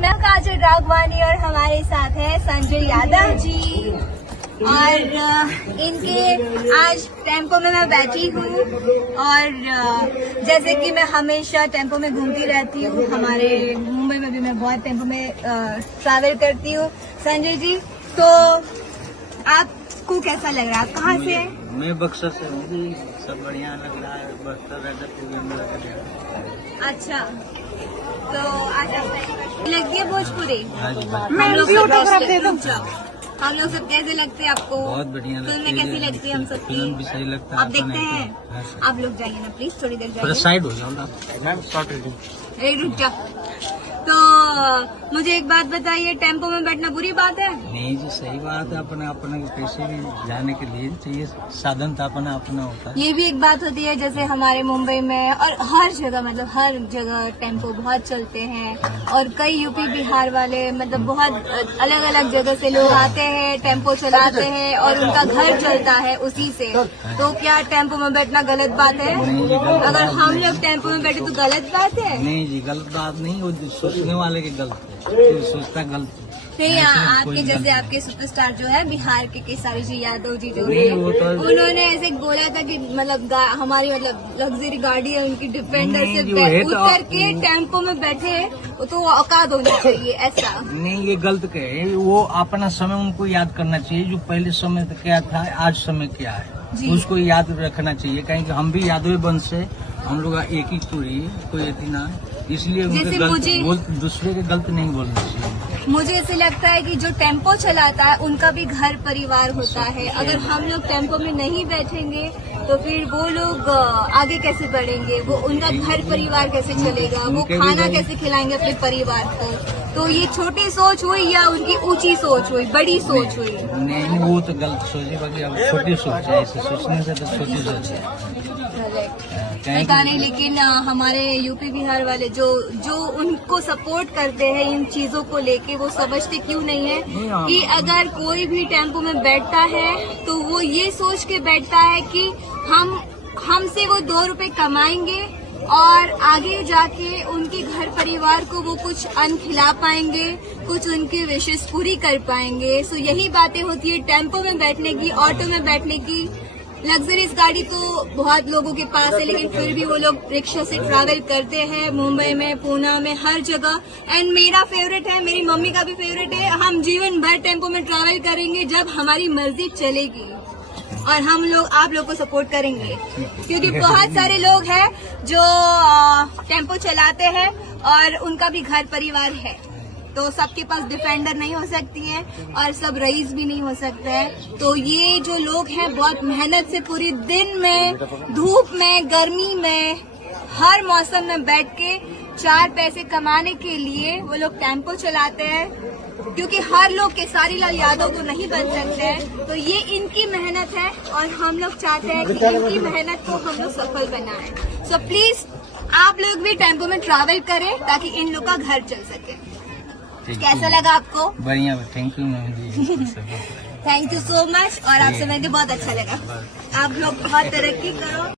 मैं काजल राघवानी और हमारे साथ है संजय यादव जी। और इनके आज टेम्पो में मैं बैठी हूँ और जैसे कि मैं हमेशा टेम्पो में घूमती रहती हूँ, हमारे मुंबई में भी मैं बहुत टेम्पो में ट्रैवल करती हूँ। संजय जी, तो आपको कैसा लग रहा है? आप कहाँ से हैं? मैं बक्सर से हूँ। सब बढ़िया लग रहा है। बक्सर अच्छा, तो आज आप लगती है भोजपुरी? हम लोग सब कैसे लगते हैं आपको? बहुत बढ़िया लगती है। फिल्में कैसी लगती है हम सबकी? फिल्म भी सही लगता है। आप देखते हैं? आप लोग जाइए ना प्लीज, थोड़ी देर थोड़ा जाइए। साइड हो जाओ ना मैम। रुक जा। तो मुझे एक बात बताइए, टेम्पो में बैठना बुरी बात है? नहीं जी, सही बात है। अपने अपने पैसे भी जाने के लिए चाहिए साधन, तो अपना अपना होता है। ये भी एक बात होती है, जैसे हमारे मुंबई में और हर जगह, मतलब हर जगह टेम्पो बहुत चलते हैं और कई यूपी बिहार वाले, मतलब बहुत अलग अलग जगह से लोग आते हैं, टेम्पो चलाते हैं और उनका घर चलता है उसी से। तो क्या टेम्पो में बैठना गलत बात है? अगर हम लोग टेम्पो में बैठे तो गलत बात है? नहीं जी, गलत बात नहीं। वो सोचने वाले की गलत है, सोचता गलत है। नहीं, आपके जैसे आपके सुपरस्टार जो है बिहार के केसारी जी यादव जी जो है, तो उन्होंने ऐसे बोला था कि मतलब हमारी मतलब लग्जरी गाड़ी है उनकी, डिफेंडर से उतर के टेम्पो में बैठे तो औकात होनी चाहिए, ऐसा नहीं। ये गलत कहे। वो अपना समय उनको याद करना चाहिए, जो पहले समय क्या था, आज समय क्या है, उसको याद रखना चाहिए। कहीं कि हम भी यादव वंश से, हम लोग एक ही पूरी कोई इतना, इसलिए दूसरे के गलत नहीं बोलना चाहिए। मुझे ऐसे लगता है कि जो टेम्पो चलाता है उनका भी घर परिवार होता है। अगर हम लोग टेम्पो में नहीं बैठेंगे तो फिर वो लोग आगे कैसे बढ़ेंगे? वो उनका घर परिवार कैसे चलेगा? वो खाना कैसे खिलाएंगे अपने परिवार को? तो ये छोटी सोच हुई या उनकी ऊंची सोच हुई, बड़ी सोच हुई? नहीं, वो तो गलत सोची। बाकी अब छोटी सोच है, ऐसे सोचने से तो छोटी सोच है। पता नहीं, लेकिन हमारे यूपी बिहार वाले जो उनको सपोर्ट करते हैं इन चीजों को लेके, वो समझते क्यों नहीं है कि अगर कोई भी टेम्पो में बैठता है तो वो ये सोच के बैठता है कि हमसे वो 2 रुपए कमाएंगे और आगे जाके उनके घर परिवार को वो कुछ अन्न खिला पाएंगे, कुछ उनकी विशेष पूरी कर पाएंगे। सो यही बातें होती है टेम्पो में बैठने की, ऑटो में बैठने की। लग्जरीज गाड़ी तो बहुत लोगों के पास है, लेकिन फिर भी वो लोग रिक्शा से ट्रैवल करते हैं मुंबई में, पूना में, हर जगह। एंड मेरा फेवरेट है, मेरी मम्मी का भी फेवरेट है, हम जीवन भर टेम्पो में ट्रैवल करेंगे जब हमारी मर्जी चलेगी और हम लोग आप लोग को सपोर्ट करेंगे, क्योंकि बहुत सारे लोग हैं जो टेम्पो चलाते हैं और उनका भी घर परिवार है। तो सबके पास डिफेंडर नहीं हो सकती है और सब रईस भी नहीं हो सकते हैं। तो ये जो लोग हैं बहुत मेहनत से पूरे दिन में, धूप में, गर्मी में, हर मौसम में बैठ के 4 पैसे कमाने के लिए वो लोग टेम्पो चलाते हैं, क्योंकि हर लोग केसारी लाल यादव तो नहीं बन सकते हैं। तो ये इनकी मेहनत है और हम लोग चाहते हैं कि इनकी मेहनत को हम लोग सफल बनाएं। सो प्लीज आप लोग भी टेम्पो में ट्रैवल करें ताकि इन लोग का घर चल सके। कैसा लगा आपको? बढ़िया, thank you ma'am ji. Thank you so much. और आपसे मिलकर बहुत अच्छा लगा। आप लोग बहुत तरक्की करो।